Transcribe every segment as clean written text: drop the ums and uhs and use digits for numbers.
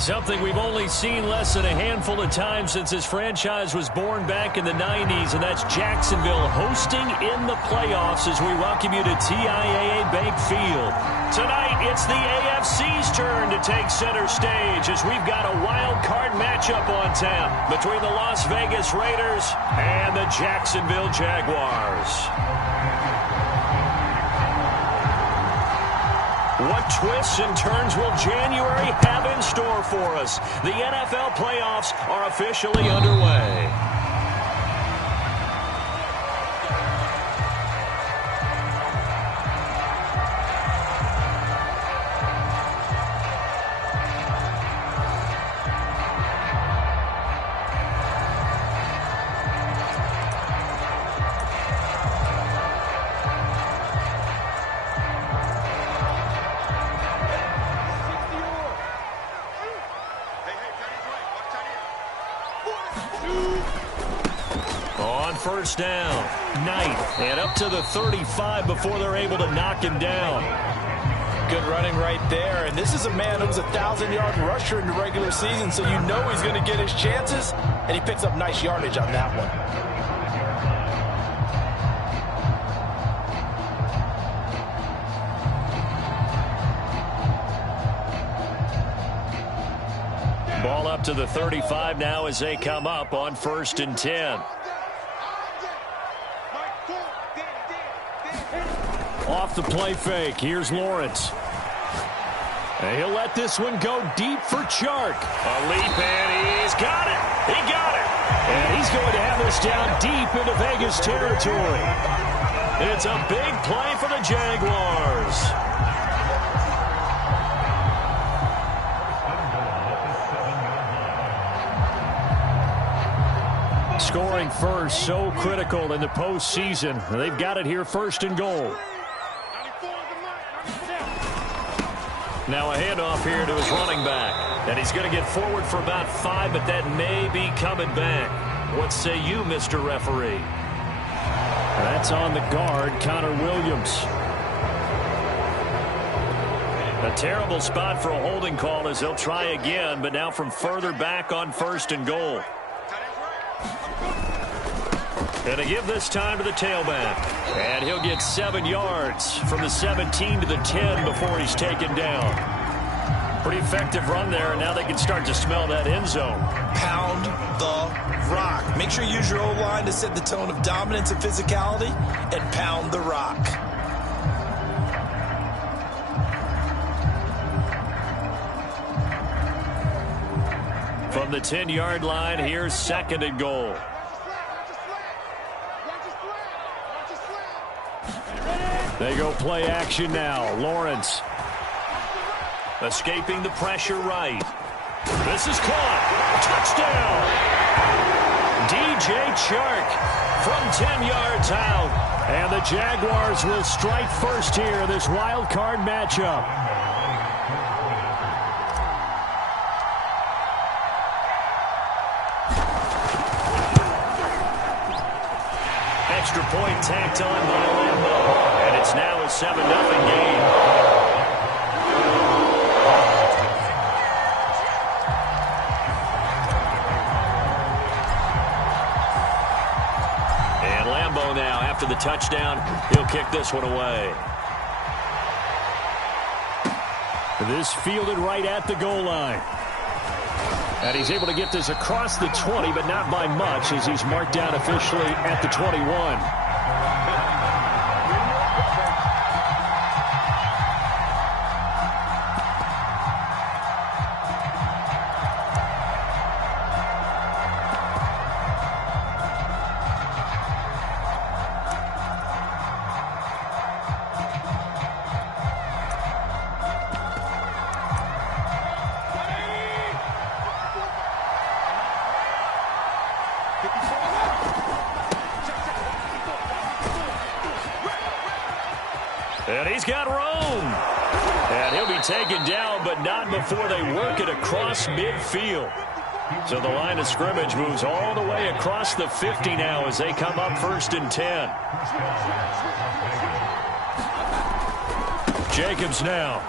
Something we've only seen less than a handful of times since this franchise was born back in the 90s, and that's Jacksonville hosting in the playoffs as we welcome you to TIAA Bank Field. Tonight, it's the AFC's turn to take center stage as we've got a wild card matchup on tap between the Las Vegas Raiders and the Jacksonville Jaguars. What twists and turns will January have in store for us? The NFL playoffs are officially underway. First down, Knight, and up to the 35 before they're able to knock him down. Good running right there, and this is a man who was a 1,000-yard rusher in the regular season, so you know he's going to get his chances, and he picks up nice yardage on that one. Ball up to the 35 now as they come up on 1st and 10. Off the play fake, here's Lawrence. And he'll let this one go deep for Chark. A leap, and he's got it. He got it. And he's going to have this down deep into Vegas territory. It's a big play for the Jaguars. Scoring first, so critical in the postseason. They've got it here, 1st and goal. Now a handoff here to his running back. And he's going to get forward for about 5, but that may be coming back. What say you, Mr. Referee? That's on the guard, Connor Williams. A terrible spot for a holding call as they'll try again, but now from further back on 1st and goal. Going to give this time to the tailback. And he'll get 7 yards from the 17 to the 10 before he's taken down. Pretty effective run there, and now they can start to smell that end zone. Pound the rock. Make sure you use your O-line to set the tone of dominance and physicality, and pound the rock. From the 10-yard line, here's 2nd and goal. They go play action now. Lawrence escaping the pressure right. This is caught. Touchdown. DJ Chark from 10 yards out. And the Jaguars will strike first here in this wild card matchup. Extra point tacked on by Lambeau. And it's now a 7-0 game. And Lambeau now, after the touchdown, he'll kick this one away. This fielded right at the goal line. And he's able to get this across the 20, but not by much as he's marked down officially at the 21. And he's got room. And he'll be taken down, but not before they work it across midfield. So the line of scrimmage moves all the way across the 50 now as they come up 1st and 10. Jacobs now.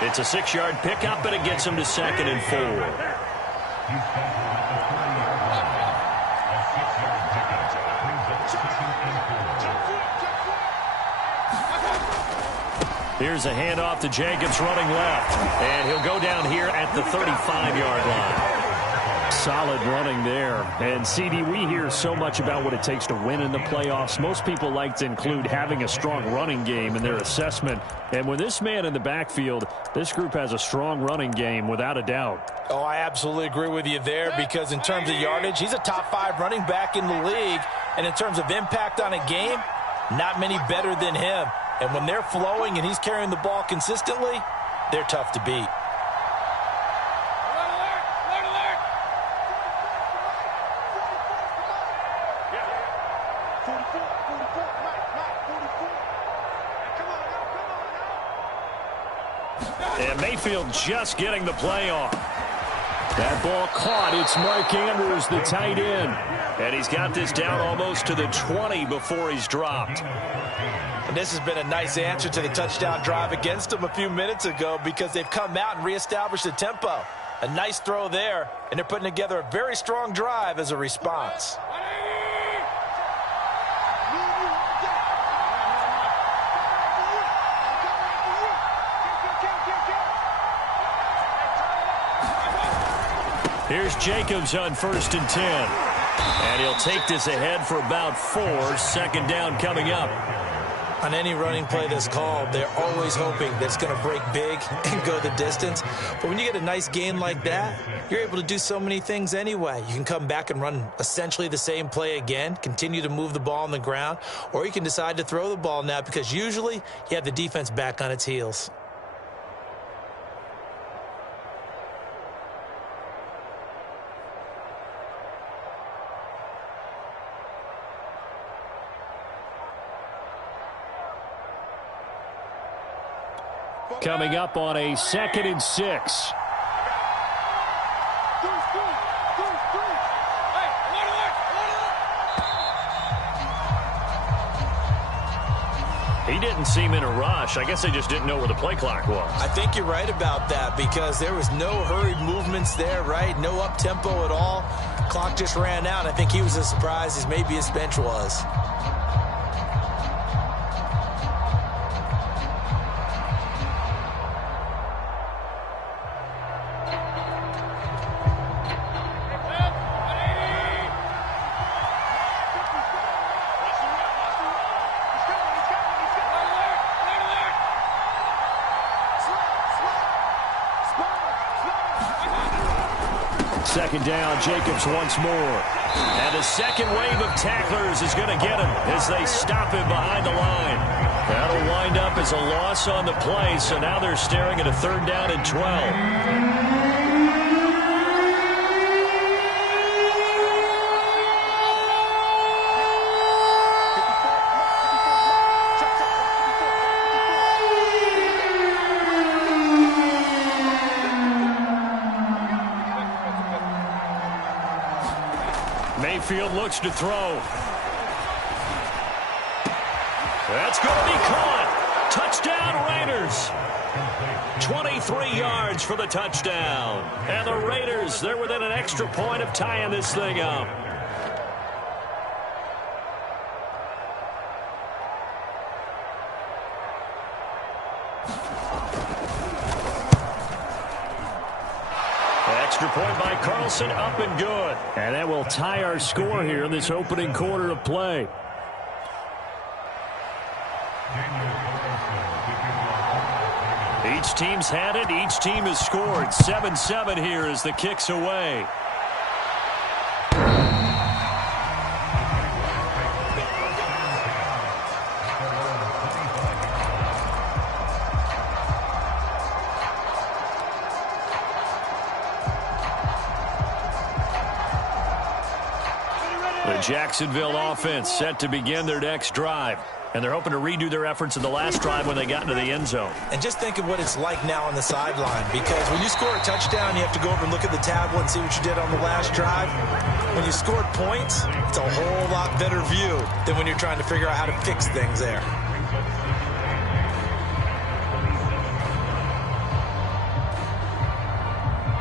It's a 6-yard pickup, and it gets him to 2nd and 4. Here's a handoff to Jacobs running left. And he'll go down here at the 35-yard line. Solid running there. And, CD, we hear so much about what it takes to win in the playoffs. Most people like to include having a strong running game in their assessment. And when this man in the backfield, this group has a strong running game without a doubt. Oh, I absolutely agree with you there because in terms of yardage, he's a top 5 running back in the league. And in terms of impact on a game, not many better than him. And when they're flowing and he's carrying the ball consistently, they're tough to beat. And Mayfield just getting the play off. That ball caught. It's Mark Andrews, the tight end. And he's got this down almost to the 20 before he's dropped. And this has been a nice answer to the touchdown drive against them a few minutes ago because they've come out and reestablished the tempo. A nice throw there, and they're putting together a very strong drive as a response. Here's Jacobs on 1st and 10. And he'll take this ahead for about 4. 2nd down coming up. On any running play that's called, they're always hoping that it's going to break big and go the distance. But when you get a nice gain like that, you're able to do so many things anyway. You can come back and run essentially the same play again, continue to move the ball on the ground, or you can decide to throw the ball now because usually you have the defense back on its heels. Coming up on a 2nd and 6. He didn't seem in a rush. I guess they just didn't know where the play clock was. I think you're right about that because there was no hurried movements there, right? No up-tempo at all. Clock just ran out. I think he was as surprised as maybe his bench was. Second down, Jacobs once more. And the second wave of tacklers is going to get him as they stop him behind the line. That'll wind up as a loss on the play, so now they're staring at a 3rd down and 12. Mayfield looks to throw. That's going to be caught. Touchdown, Raiders. 23 yards for the touchdown. And the Raiders, they're within an extra point of tying this thing up. Extra point by Carlson, up and good. And that will tie our score here in this opening quarter of play. Each team's had it. Each team has scored. 7-7 here as the kick's away. The Jacksonville offense set to begin their next drive. And they're hoping to redo their efforts in the last drive when they got into the end zone. And just think of what it's like now on the sideline. Because when you score a touchdown, you have to go over and look at the tablet and see what you did on the last drive. When you scored points, it's a whole lot better view than when you're trying to figure out how to fix things there.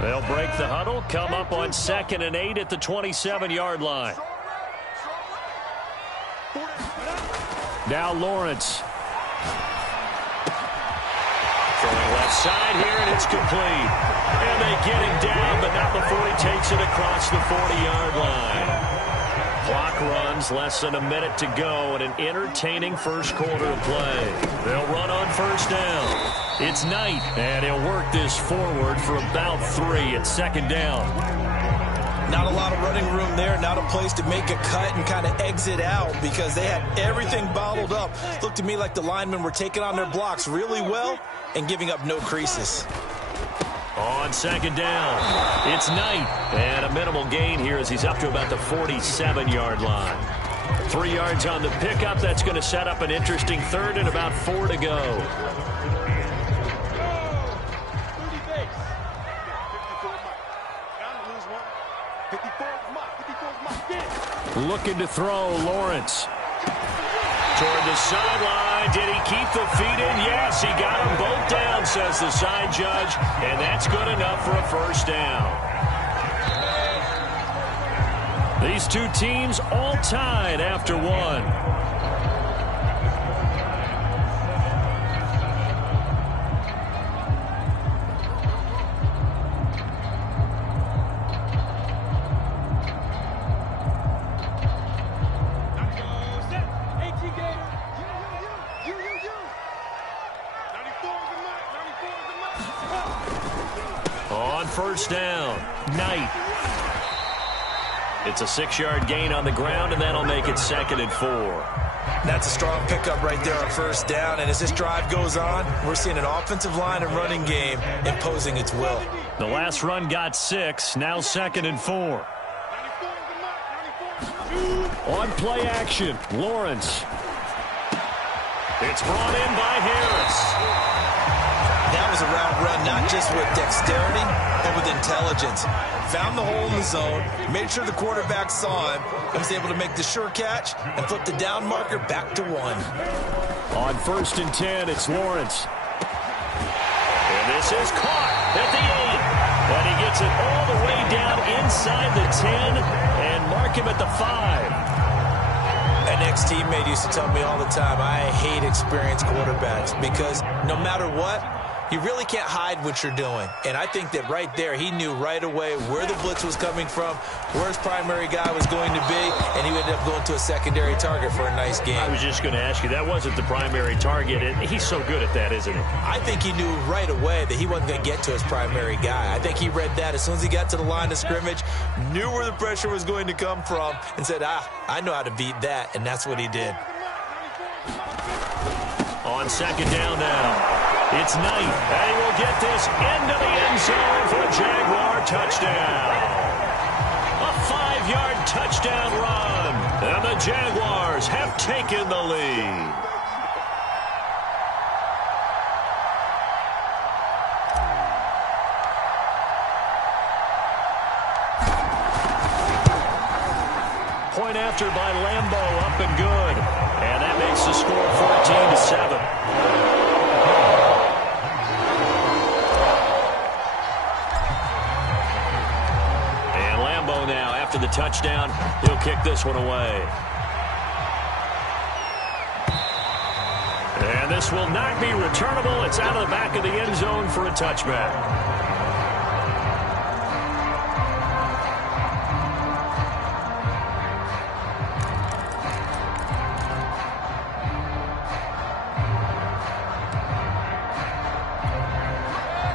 They'll break the huddle, come up on 2nd and 8 at the 27-yard line. Now Lawrence. Throwing left side here, and it's complete. And they get him down, but not before he takes it across the 40-yard line. Clock runs, less than a minute to go, and an entertaining first quarter of play. They'll run on first down. It's Knight, and he'll work this forward for about 3 at 2nd down. Not a lot of running room there, not a place to make a cut and kind of exit out because they had everything bottled up. Looked to me like the linemen were taking on their blocks really well and giving up no creases. On 2nd down, it's Knight, and a minimal gain here as he's up to about the 47-yard line. 3 yards on the pickup. That's going to set up an interesting 3rd and about 4 to go. Looking to throw, Lawrence. Toward the sideline. Did he keep the feet in? Yes, he got them both down, says the side judge. And that's good enough for a first down. These two teams all tied after one. First down, Knight. It's a 6-yard gain on the ground, and that'll make it 2nd and 4. That's a strong pickup right there on first down, and as this drive goes on, we're seeing an offensive line and running game imposing its will. The last run got 6, now 2nd and 4. On play action, Lawrence. It's brought in by Harris. That was a route run, not just with dexterity, but with intelligence. Found the hole in the zone, made sure the quarterback saw him, and was able to make the sure catch and flip the down marker back to 1. On 1st and 10, it's Lawrence. And this is caught at the 8. And he gets it all the way down inside the 10 and mark him at the 5. An ex-teammate used to tell me all the time, I hate experienced quarterbacks because no matter what, you really can't hide what you're doing. And I think that right there, he knew right away where the blitz was coming from, where his primary guy was going to be, and he ended up going to a secondary target for a nice game. I was just going to ask you, that wasn't the primary target. He's so good at that, isn't he? I think he knew right away that he wasn't going to get to his primary guy. I think he read that as soon as he got to the line of scrimmage, knew where the pressure was going to come from, and said, I know how to beat that, and that's what he did. On 2nd down now. It's Knight, and he will get this into the end zone for a Jaguar touchdown. A 5-yard touchdown run, and the Jaguars have taken the lead. Point after by Lambeau, up and good. And that makes the score 14-7. Now, after the touchdown, he'll kick this one away. And this will not be returnable. It's out of the back of the end zone for a touchback.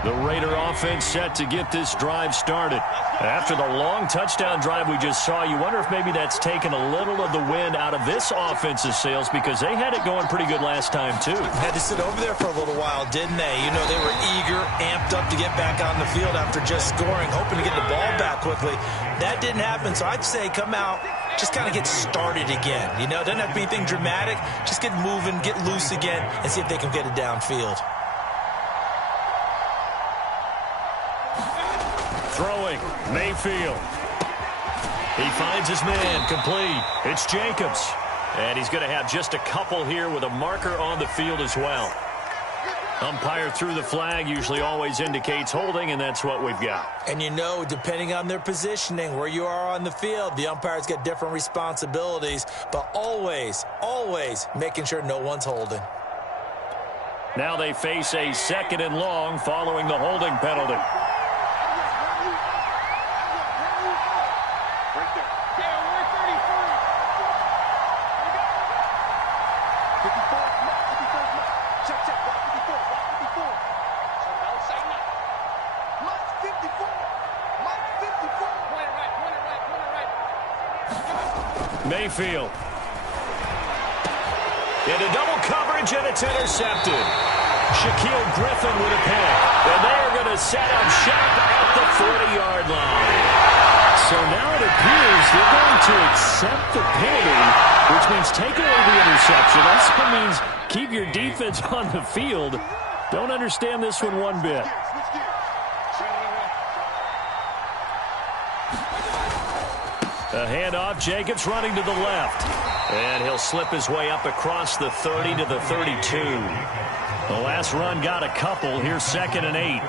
The Raider offense set to get this drive started. After the long touchdown drive we just saw, you wonder if maybe that's taken a little of the wind out of this offense's sails because they had it going pretty good last time, too. Had to sit over there for a little while, didn't they? You know, they were eager, amped up to get back on the field after just scoring, hoping to get the ball back quickly. That didn't happen, so I'd say come out, just kind of get started again. You know, doesn't have to be anything dramatic. Just get moving, get loose again, and see if they can get it downfield. Throwing, Mayfield. He finds his man, complete. It's Jacobs. And he's going to have just a couple here with a marker on the field as well. Umpire threw the flag, usually always indicates holding, and that's what we've got. And you know, depending on their positioning, where you are on the field, the umpires get different responsibilities, but always, always making sure no one's holding. Now they face a 2nd and long following the holding penalty. Mayfield. Into double coverage, and it's intercepted. Shaquille Griffin with a pick. And they are going to set up shop at the 40-yard line. So now it appears they're going to accept the penalty, which means take away the interception. Also means keep your defense on the field. Don't understand this one bit. A handoff, Jacobs running to the left. And he'll slip his way up across the 30 to the 32. The last run got a couple. Here's 2nd and 8.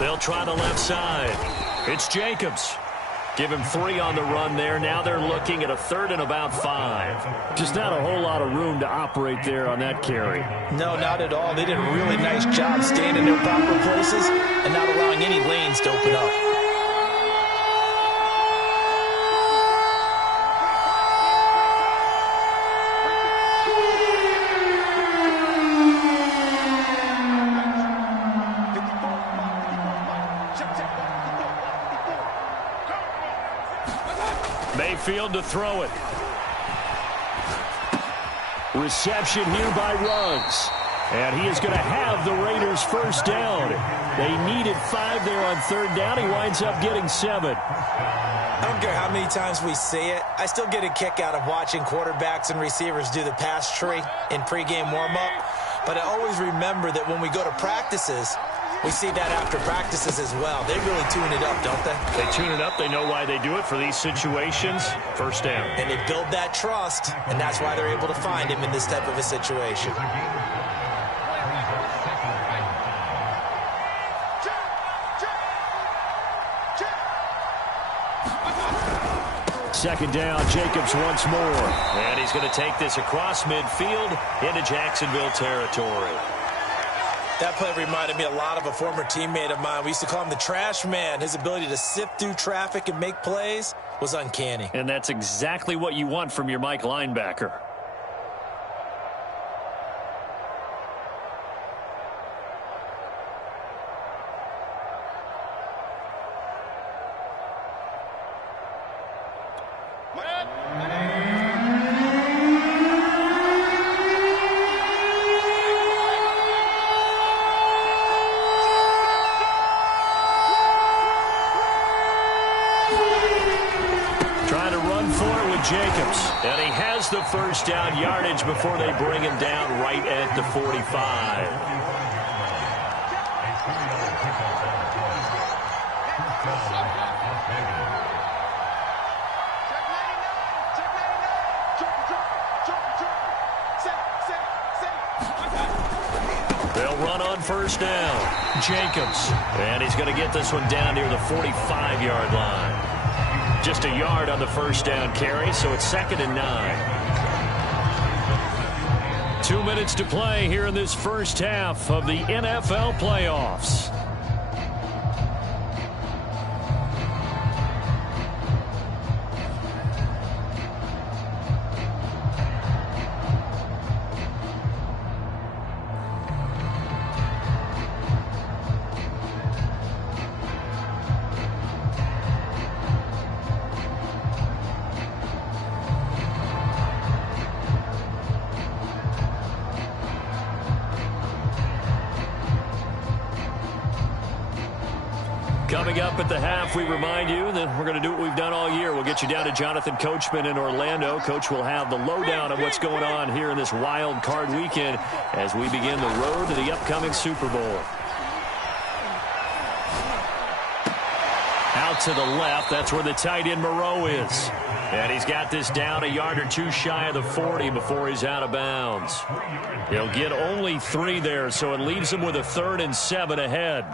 They'll try the left side. It's Jacobs. Give him 3 on the run there. Now they're looking at a 3rd and about 5. Just not a whole lot of room to operate there on that carry. No, not at all. They did a really nice job staying in their proper places and not allowing any lanes to open up. Mayfield to throw it. Reception here by Ruggs. And he is going to have the Raiders first down. They needed 5 there on 3rd down. He winds up getting 7. I don't care how many times we say it. I still get a kick out of watching quarterbacks and receivers do the pass tree in pregame warm-up. But I always remember that when we go to practices, we see that after practices as well. They really tune it up, don't they? They tune it up. They know why they do it for these situations. First down. And they build that trust, and that's why they're able to find him in this type of a situation. Second down, Jacobs once more. And he's going to take this across midfield into Jacksonville territory. That play reminded me a lot of a former teammate of mine. We used to call him the trash man. His ability to sift through traffic and make plays was uncanny. And that's exactly what you want from your Mike linebacker. Jacobs, and he has the first down yardage before they bring him down right at the 45. They'll run on first down. Jacobs, and he's going to get this one down near the 45-yard line. Just a yard on the first down carry, so it's 2nd and 9. 2 minutes to play here in this first half of the NFL playoffs. Coming up at the half, we remind you that we're going to do what we've done all year. We'll get you down to Jonathan Coachman in Orlando. Coach will have the lowdown of what's going on here in this wild card weekend as we begin the road to the upcoming Super Bowl. Out out to the left. That's where the tight end Moreau is. And he's got this down a yard or two shy of the 40 before he's out of bounds. He'll get only 3 there, so it leaves him with a 3rd and 7 ahead.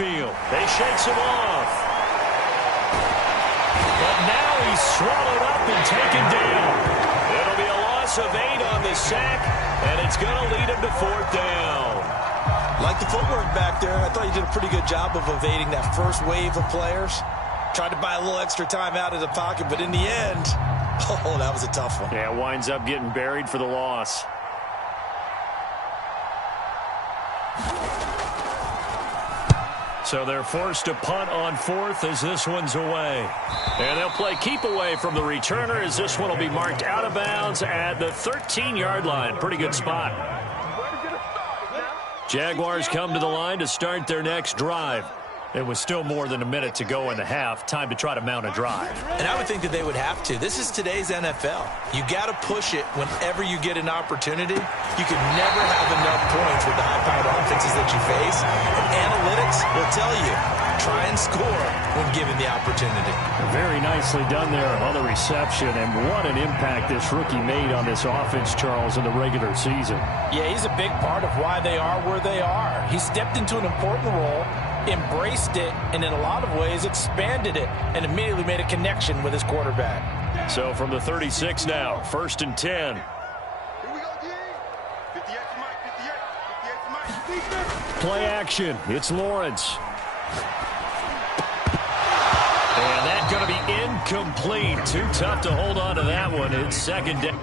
They shakes him off. But now he's swallowed up and taken down. It'll be a loss of 8 on the sack, and it's going to lead him to 4th down. Like the footwork back there, I thought you did a pretty good job of evading that first wave of players. Tried to buy a little extra time out of the pocket, but in the end, oh, that was a tough one. Yeah, winds up getting buried for the loss. So they're forced to punt on 4th as this one's away. And they'll play keep away from the returner as this one will be marked out of bounds at the 13-yard line. Pretty good spot. Jaguars come to the line to start their next drive. It was still more than a minute to go in the half. Time to try to mount a drive. And I would think that they would have to. This is today's NFL. You got to push it whenever you get an opportunity. You can never have enough points with the high-powered offenses that you face. And analytics will tell you, try and score when given the opportunity. Very nicely done there on the reception. And what an impact this rookie made on this offense, Charles, in the regular season. Yeah, he's a big part of why they are where they are. He stepped into an important role, embraced it, and in a lot of ways expanded it, and immediately made a connection with his quarterback. So from the 36 now, 1st and 10. Play action. It's Lawrence. And that's going to be incomplete. Too tough to hold on to that one. It's 2nd down.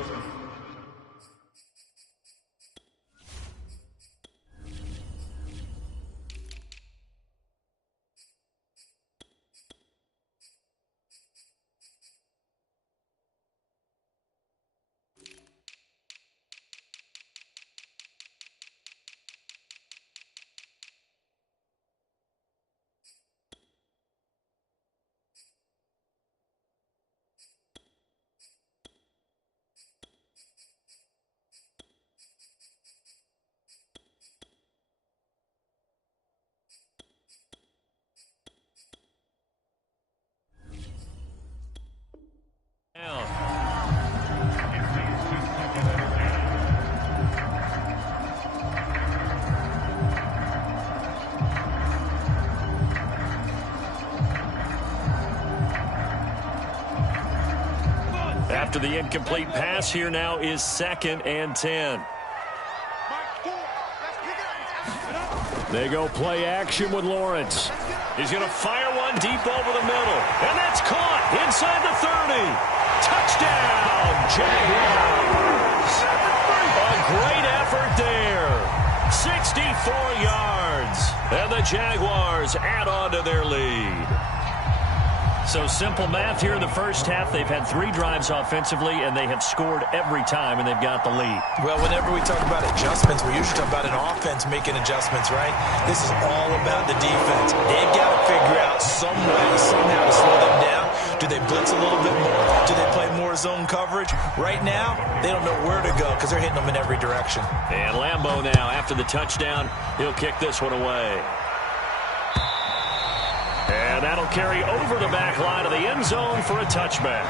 After the incomplete pass, here now is 2nd and 10. They go play action with Lawrence. He's going to fire one deep over the middle. And that's caught inside the 30. Touchdown, Jaguars. A great effort there. 64 yards. And the Jaguars add on to their lead. So simple math here in the first half. They've had 3 drives offensively, and they have scored every time, and they've got the lead. Well, whenever we talk about adjustments, we usually talk about an offense making adjustments, right? This is all about the defense. They've got to figure out some way, somehow to slow them down. Do they blitz a little bit more? Do they play more zone coverage? Right now, they don't know where to go because they're hitting them in every direction. And Lambeau now, after the touchdown, he'll kick this one away. And that'll carry over the back line of the end zone for a touchback.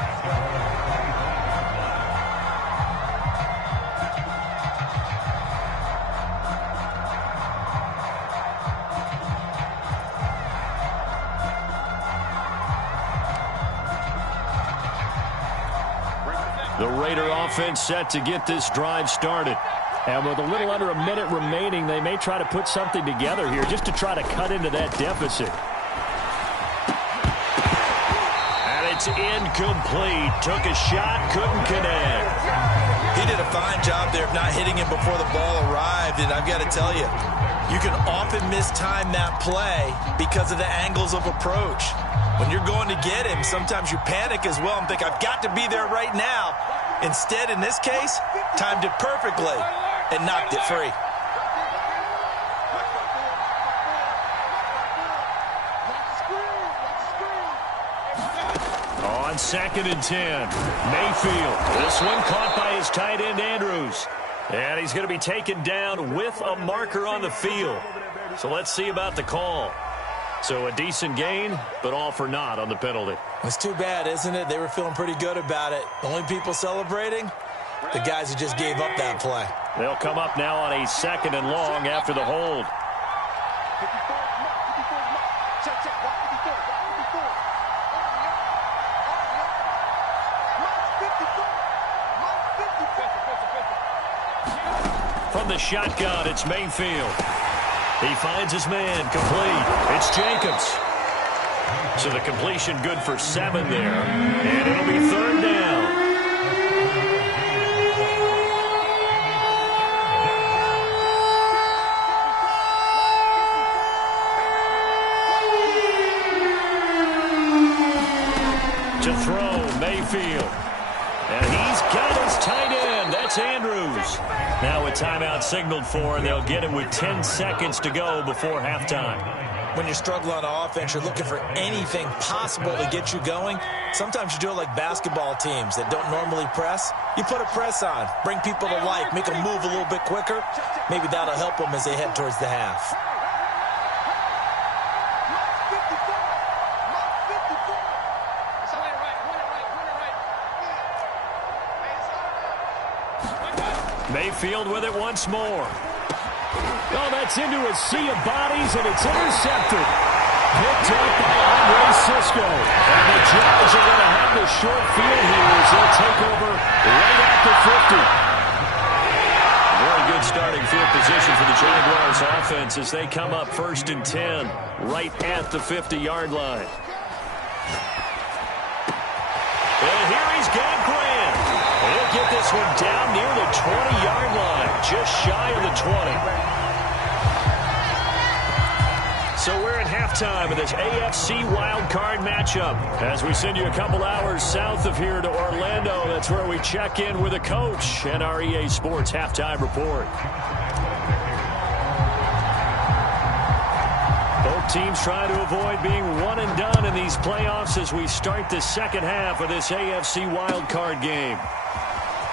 The Raider offense set to get this drive started. And with a little under a minute remaining, they may try to put something together here just to try to cut into that deficit. It's incomplete. Took a shot, couldn't connect. He did a fine job there of not hitting him before the ball arrived, and I've got to tell you, you can often mistime that play because of the angles of approach. When you're going to get him, sometimes you panic as well and think, I've got to be there right now. Instead, in this case, timed it perfectly and knocked it free. On 2nd and 10, Mayfield. This one caught by his tight end, Andrews. And he's going to be taken down with a marker on the field. So let's see about the call. So a decent gain, but all for naught on the penalty. It's too bad, isn't it? They were feeling pretty good about it. The only people celebrating, the guys who just gave up that play. They'll come up now on a 2nd and long after the hold. From the shotgun, it's Mayfield. He finds his man, complete. It's Jacobs. So the completion good for 7 there. And it'll be 3rd down. To throw, Mayfield. And he's got his tight end. That's Andrews. Now a timeout signaled for, and they'll get it with 10 seconds to go before halftime. When you're struggling on offense, you're looking for anything possible to get you going. Sometimes you do it like basketball teams that don't normally press. You put a press on, bring people to life, make them move a little bit quicker. Maybe that'll help them as they head towards the half. Mayfield with it once more. Oh, that's into a sea of bodies, and it's intercepted. Picked up by Andre Cisco. And the Jags are going to have the short field here as they'll take over right at the 50. Very good starting field position for the Jaguars offense as they come up 1st and 10 right at the 50-yard line. And here he's got Grant. He'll get this one down near the 20-yard line, just shy of the 20. So we're at halftime of this AFC wildcard matchup. As we send you a couple hours south of here to Orlando, that's where we check in with the coach and our EA Sports halftime report. Both teams trying to avoid being one and done in these playoffs as we start the second half of this AFC wildcard game.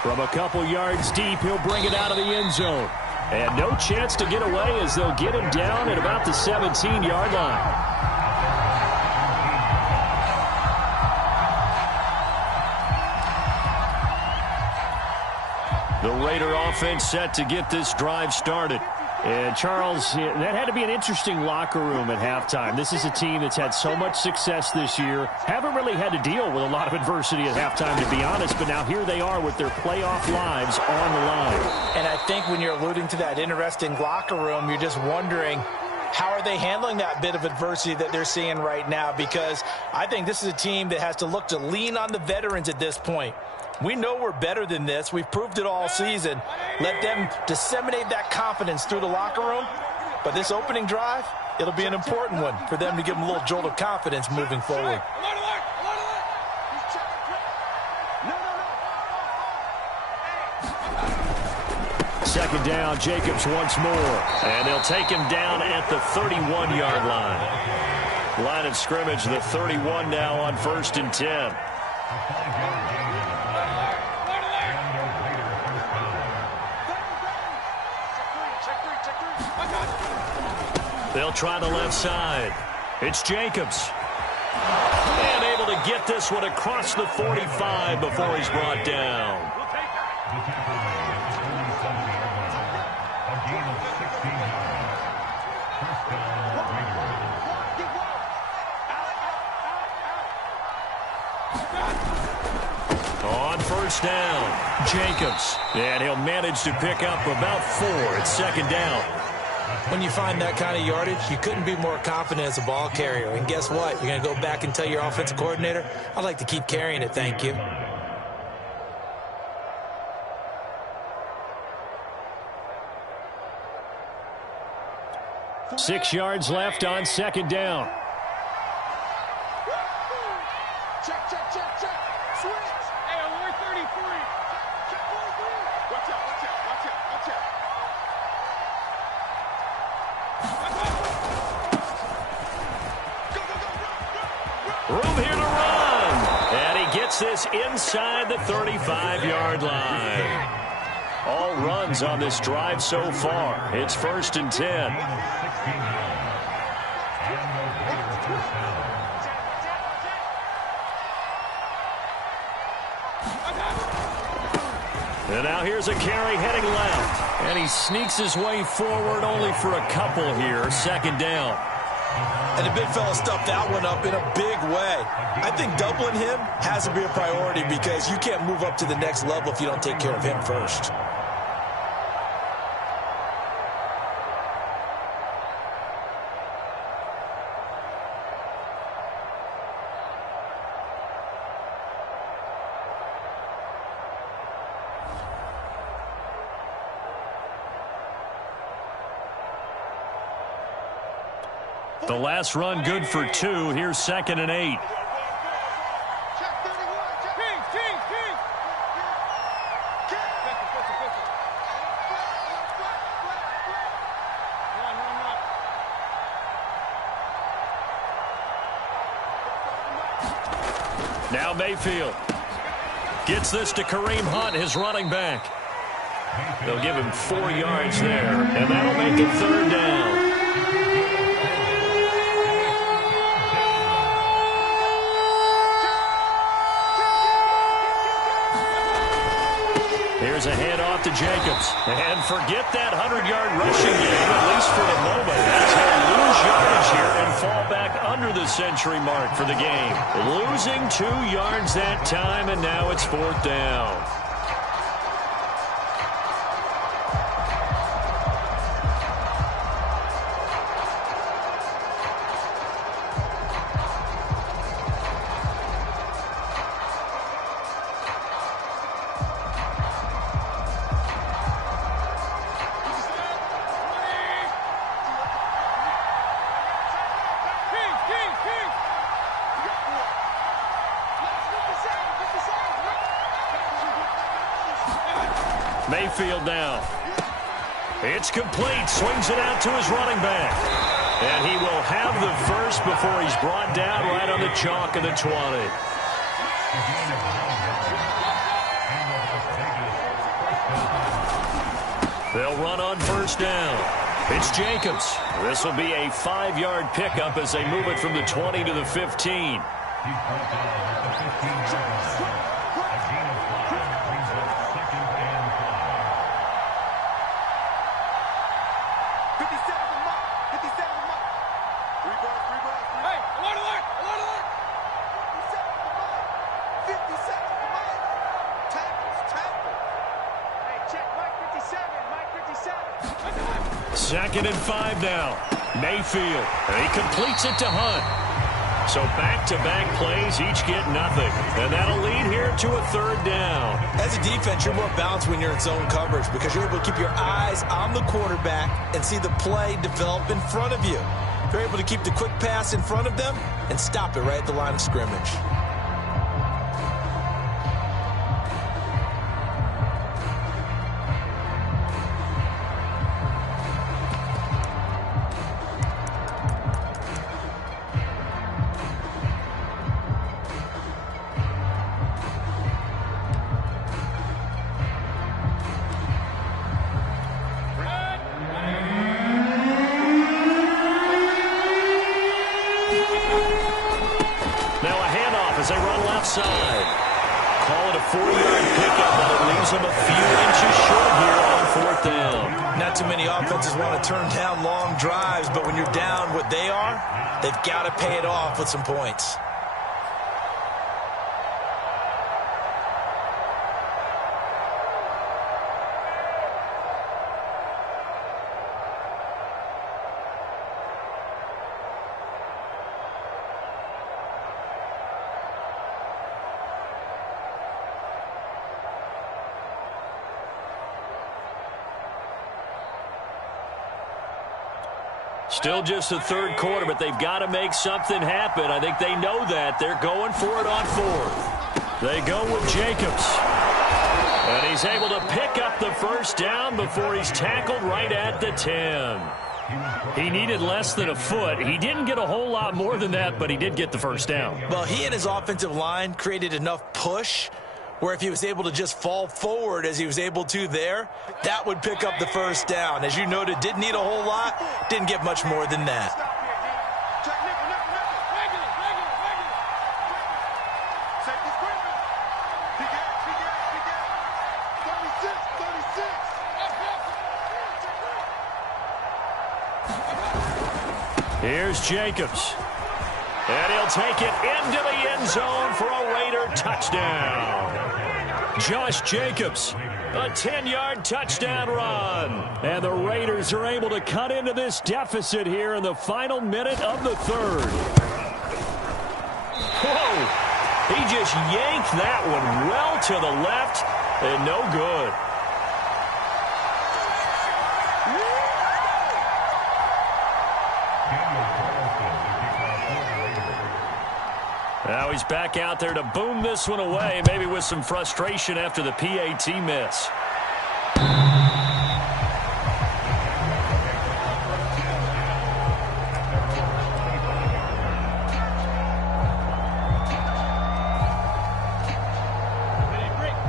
From a couple yards deep, he'll bring it out of the end zone. And no chance to get away as they'll get him down at about the 17-yard line. The Raider offense set to get this drive started. And, Charles, that had to be an interesting locker room at halftime. This is a team that's had so much success this year. Haven't really had to deal with a lot of adversity at halftime, to be honest. But now here they are with their playoff lives on the line. And I think when you're alluding to that interesting locker room, you're just wondering, how are they handling that bit of adversity that they're seeing right now? Because I think this is a team that has to look to lean on the veterans at this point. We know we're better than this. We've proved it all season. Let them disseminate that confidence through the locker room. But this opening drive, it'll be an important one for them to give them a little jolt of confidence moving forward. Second down, Jacobs once more. And they'll take him down at the 31-yard line. Line of scrimmage, the 31 now on 1st and 10. They'll try the left side. It's Jacobs. And able to get this one across the 45 before he's brought down. On 1st down, Jacobs. And he'll manage to pick up about 4 at 2nd down. When you find that kind of yardage, you couldn't be more confident as a ball carrier. And guess what? You're going to go back and tell your offensive coordinator, I'd like to keep carrying it, thank you. Six yards left on 2nd down. Check. Switch. Hey, we're 33. Room here to run. And he gets this inside the 35-yard line. All runs on this drive so far. It's 1st and 10. And now here's a carry heading left. And he sneaks his way forward only for a couple here. 2nd down. And the big fella stuffed that one up in a big way. I think doubling him has to be a priority because you can't move up to the next level if you don't take care of him first. The last run good for 2. Here's 2nd and 8. Now Mayfield gets this to Kareem Hunt, his running back. They'll give him 4 yards there, and that'll make it 3rd down. Here's a handoff to Jacobs. And forget that 100-yard rushing game, at least for the moment, as he'll lose yardage here and fall back under the century mark for the game. Losing 2 yards that time, and now it's 4th down. Mayfield now. It's complete. Swings it out to his running back. And he will have the first before he's brought down right on the chalk of the 20. They'll run on 1st down. It's Jacobs. This will be a 5-yard pickup as they move it from the 20 to the 15. Second and 5 now. Mayfield. And he completes it to Hunt. So back-to-back plays, each get nothing. And that'll lead here to a 3rd down. As a defense, you're more balanced when you're in zone coverage because you're able to keep your eyes on the quarterback and see the play develop in front of you. You're able to keep the quick pass in front of them and stop it right at the line of scrimmage. As they run left side. Call it a 4-yard pickup, but it leaves them a few inches short here on 4th down. Not too many offenses want to turn down long drives, but when you're down what they are, they've got to pay it off with some points. Still just the 3rd quarter, but they've got to make something happen. I think they know that. They're going for it on 4th. They go with Jacobs. And he's able to pick up the 1st down before he's tackled right at the 10. He needed less than a foot. He didn't get a whole lot more than that, but he did get the first down. Well, he and his offensive line created enough push where if he was able to just fall forward as he was able to there, that would pick up the first down. As you noted, didn't need a whole lot, didn't get much more than that. Here's Jacobs. And he'll take it into the end zone for a Raider touchdown. Josh Jacobs, a 10-yard touchdown run. And the Raiders are able to cut into this deficit here in the final minute of the third. Whoa! He just yanked that one well to the left and no good. Now he's back out there to boom this one away, maybe with some frustration after the PAT miss.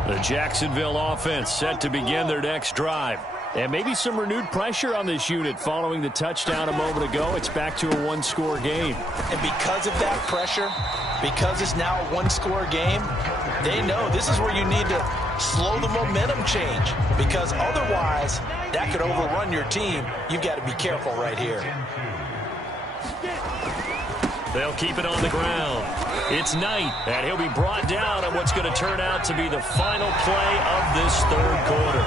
The Jacksonville offense set to begin their next drive. And maybe some renewed pressure on this unit following the touchdown a moment ago. It's back to a one-score game. And because of that pressure, because it's now a one-score game, they know this is where you need to slow the momentum change. Because otherwise, that could overrun your team. You've got to be careful right here. They'll keep it on the ground. It's Knight, and he'll be brought down on what's going to turn out to be the final play of this third quarter.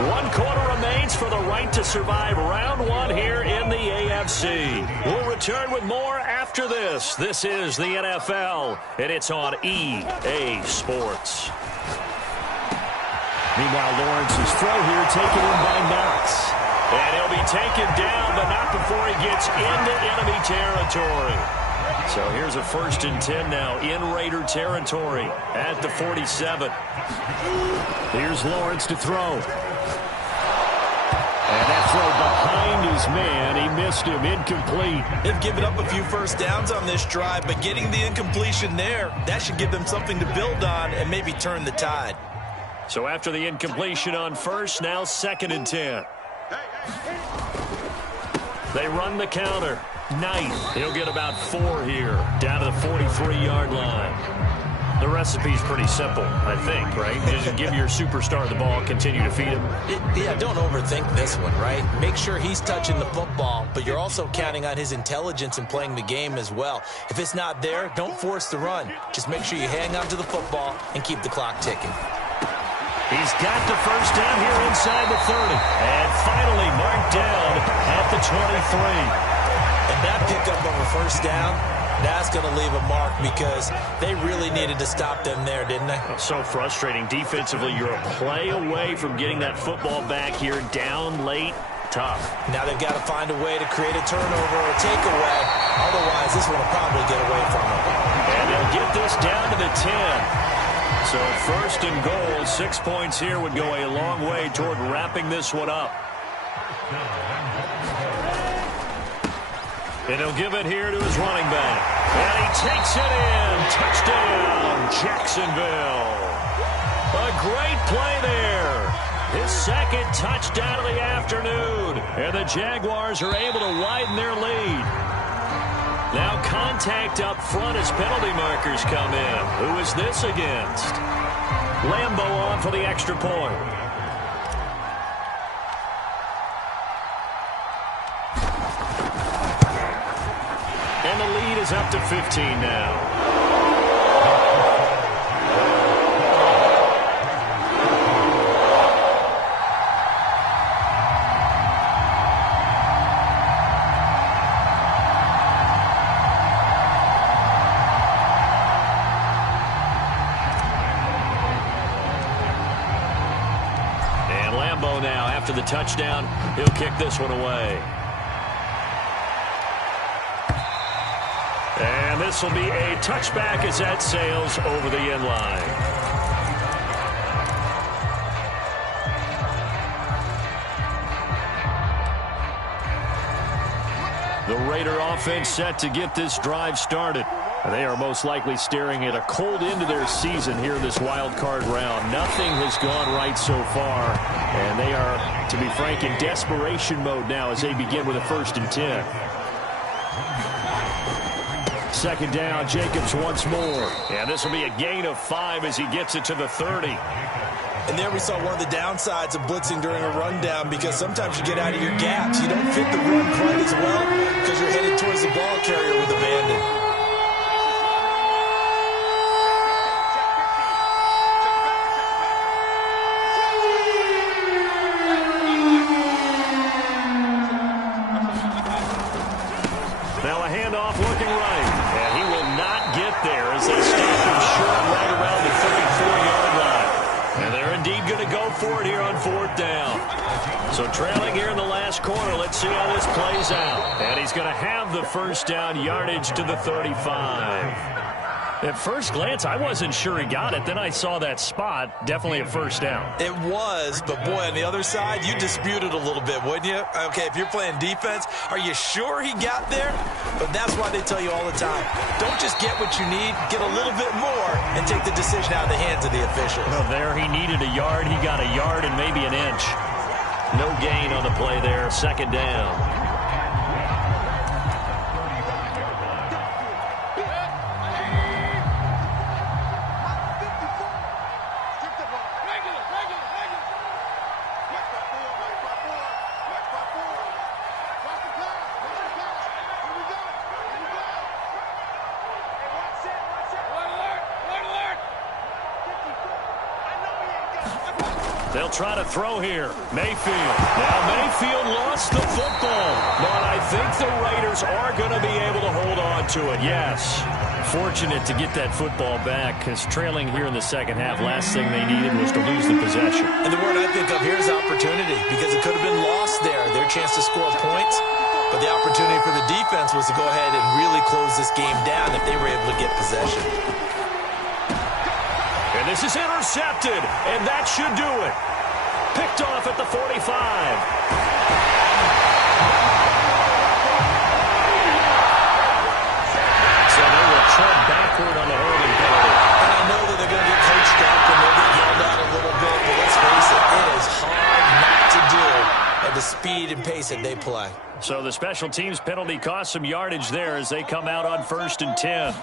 1 quarter remains for the right to survive round one here in the AFC. We'll return with more after this. This is the NFL, and it's on EA Sports. Meanwhile, Lawrence's throw here taken in by Knox. And he'll be taken down, but not before he gets into enemy territory. So here's a 1st and 10 now in Raider territory at the 47. Here's Lawrence to throw. And that throw behind his man, he missed him, incomplete. They've given up a few first downs on this drive, but getting the incompletion there, that should give them something to build on and maybe turn the tide. So after the incompletion on first, now 2nd and 10. They run the counter. Knight, he'll get about 4 here, down to the 43-yard line. The recipe's pretty simple, I think, right? Just give your superstar the ball, continue to feed him. Yeah, don't overthink this one, right? Make sure he's touching the football, but you're also counting on his intelligence in playing the game as well. If it's not there, don't force the run. Just make sure you hang on to the football and keep the clock ticking. He's got the first down here inside the 30. And finally marked down at the 23. And that pickup of a first down, that's going to leave a mark because they really needed to stop them there, didn't they? So frustrating. Defensively, you're a play away from getting that football back here down late. Tough. Now they've got to find a way to create a turnover or a takeaway. Otherwise, this one will probably get away from them. And they'll get this down to the 10. So 1st and goal, 6 points here would go a long way toward wrapping this one up. And he'll give it here to his running back. And he takes it in. Touchdown, Jacksonville. A great play there. His 2nd touchdown of the afternoon. And the Jaguars are able to widen their lead. Now contact up front as penalty markers come in. Who is this against? Lambo on for the extra point. And the lead is up to 15 now. And Lambo now, after the touchdown, he'll kick this one away. And this will be a touchback as that sails over the end line. The Raider offense set to get this drive started. They are most likely staring at a cold end to their season here in this wild card round. Nothing has gone right so far, and they are, to be frank, in desperation mode now as they begin with a 1st and 10. Second down, Jacobs once more. And this will be a gain of 5 as he gets it to the 30. And there we saw one of the downsides of blitzing during a rundown, because sometimes you get out of your gaps. You don't fit the run quite as well because you're headed towards the ball carrier with abandon. Now a handoff looking right. And he will not get there as they stop him short right around the 34-yard line. And they're indeed going to go for it here on 4th down. So trailing here in the last quarter, let's see how this plays out. And he's going to have the 1st down, yardage to the 35. At first glance, I wasn't sure he got it. Then I saw that spot. Definitely a 1st down. It was, but boy, on the other side, you disputed a little bit, wouldn't you? Okay, if you're playing defense, are you sure he got there? But that's why they tell you all the time, don't just get what you need, get a little bit more, and take the decision out of the hands of the officials. Well, there he needed a yard. He got a yard and maybe an inch. No gain on the play there. 2nd down. They'll try to throw here. Mayfield. Now Mayfield lost the football. But I think the Raiders are going to be able to hold on to it. Yes. Fortunate to get that football back, because trailing here in the second half, last thing they needed was to lose the possession. And the word I think of here is opportunity, because it could have been lost there. Their chance to score points. But the opportunity for the defense was to go ahead and really close this game down if they were able to get possession. And this is intercepted, and that should do it. Picked off at the 45. So they will tread backward on the holding penalty. And I know that they're going to get coached up and they'll get yelled at a little bit, but let's face it, it is hard not to do at the speed and pace that they play. So the special teams penalty cost some yardage there as they come out on 1st and 10.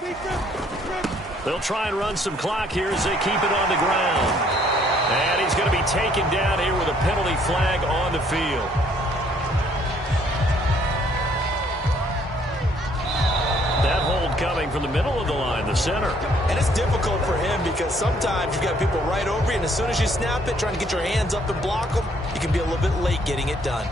They'll try and run some clock here as they keep it on the ground. And he's going to be taken down here with a penalty flag on the field. That hold coming from the middle of the line, the center. And it's difficult for him because sometimes you've got people right over you, and as soon as you snap it, trying to get your hands up and block them, you can be a little bit late getting it done.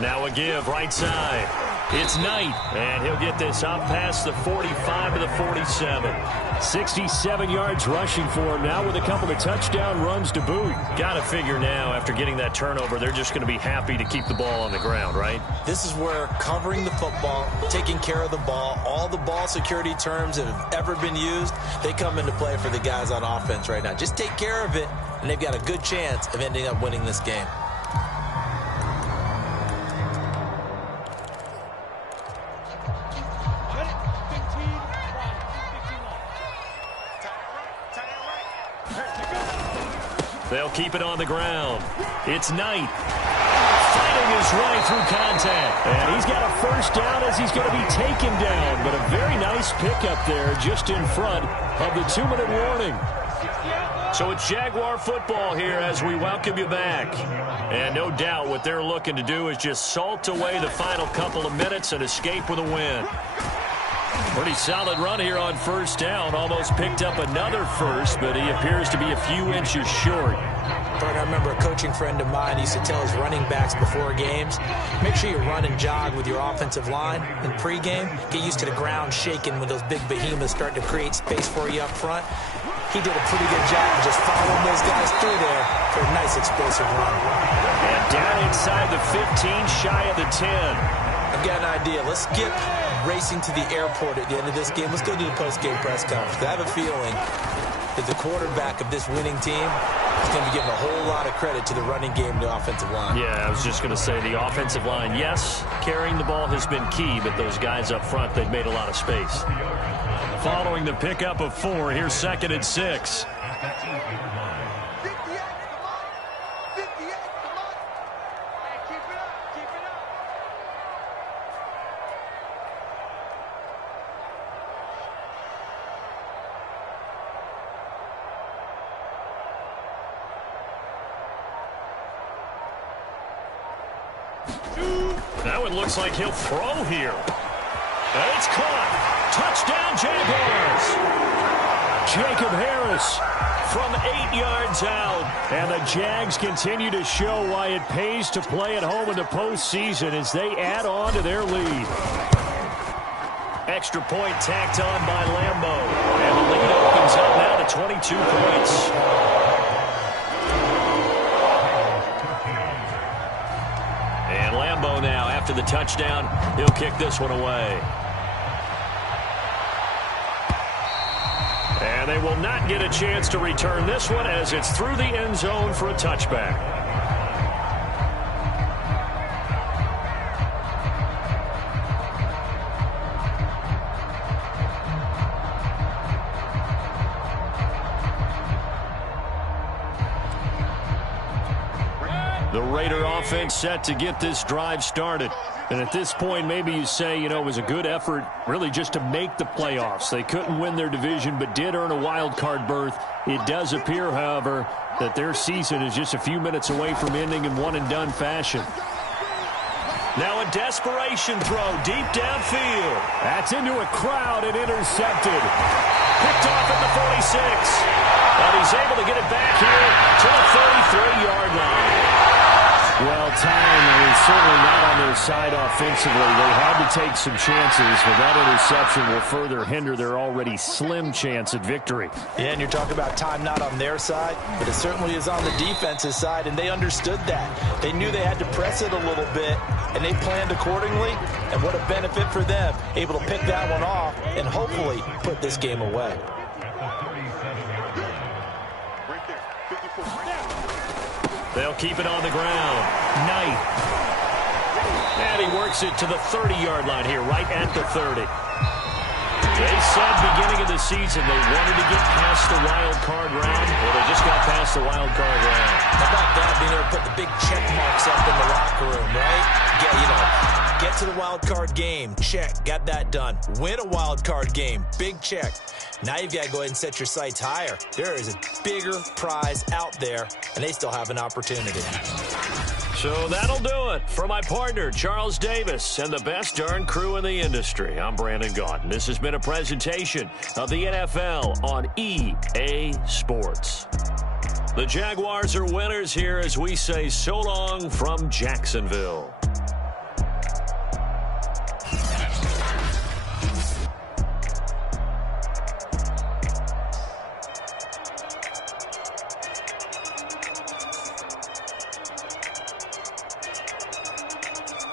Now a give, right side. It's Knight, and he'll get this up past the 45 to the 47. 67 yards rushing for him now with a couple of touchdown runs to boot. Got to figure now, after getting that turnover, they're just going to be happy to keep the ball on the ground, right? This is where covering the football, taking care of the ball, all the ball security terms that have ever been used, they come into play for the guys on offense right now. Just take care of it, and they've got a good chance of ending up winning this game. They'll keep it on the ground. It's Knight fighting his way through contact. And he's got a 1st down as he's going to be taken down. But a very nice pickup there just in front of the 2-minute warning. So it's Jaguar football here as we welcome you back. And no doubt what they're looking to do is just salt away the final couple of minutes and escape with a win. Pretty solid run here on 1st down. Almost picked up another first, but he appears to be a few inches short. Bert, I remember a coaching friend of mine used to tell his running backs before games, make sure you run and jog with your offensive line in pregame. Get used to the ground shaking when those big behemoths start to create space for you up front. He did a pretty good job of just following those guys through there for a nice explosive run. And down inside the 15, shy of the 10. I've got an idea. Let's skip racing to the airport at the end of this game. Let's go do the post-game press conference. I have a feeling that the quarterback of this winning team is going to be giving a whole lot of credit to the running game and the offensive line. Yeah, I was just going to say the offensive line, yes, carrying the ball has been key, but those guys up front, they've made a lot of space. Following the pickup of 4, here's 2nd and 6. Now it looks like he'll throw here. And it's caught. Touchdown, Jaguars. Jacob Harris from 8 yards out. And the Jags continue to show why it pays to play at home in the postseason as they add on to their lead. Extra point tacked on by Lambo. And the lead opens up now to 22 points. And Lambo now, after the touchdown, he'll kick this one away. And they will not get a chance to return this one as it's through the end zone for a touchback. The Raider offense set to get this drive started. And at this point, maybe you say, it was a good effort really just to make the playoffs. They couldn't win their division but did earn a wild card berth. It does appear, however, that their season is just a few minutes away from ending in one-and-done fashion. Now a desperation throw deep downfield. That's into a crowd and intercepted. Picked off at the 46. And he's able to get it back here to the 33-yard line. Well, time is certainly not on their side offensively. They had to take some chances, but that interception will further hinder their already slim chance at victory. Yeah, and you're talking about time not on their side, but it certainly is on the defense's side, and they understood that. They knew they had to press it a little bit, and they planned accordingly, and what a benefit for them, able to pick that one off and hopefully put this game away. They'll keep it on the ground. Knight. And he works it to the 30-yard line here, right at the 30. They said beginning of the season they wanted to get past the wild card round. Well, they just got past the wild card round. How about that, being able to put the big check marks up in the locker room, right? Get to the wild card game. Check. Got that done. Win a wild card game. Big check. Now you've got to go ahead and set your sights higher. There is a bigger prize out there, and they still have an opportunity. So that'll do it for my partner, Charles Davis, and the best darn crew in the industry. I'm Brandon Gaudin. This has been a presentation of the NFL on EA Sports. The Jaguars are winners here as we say so long from Jacksonville.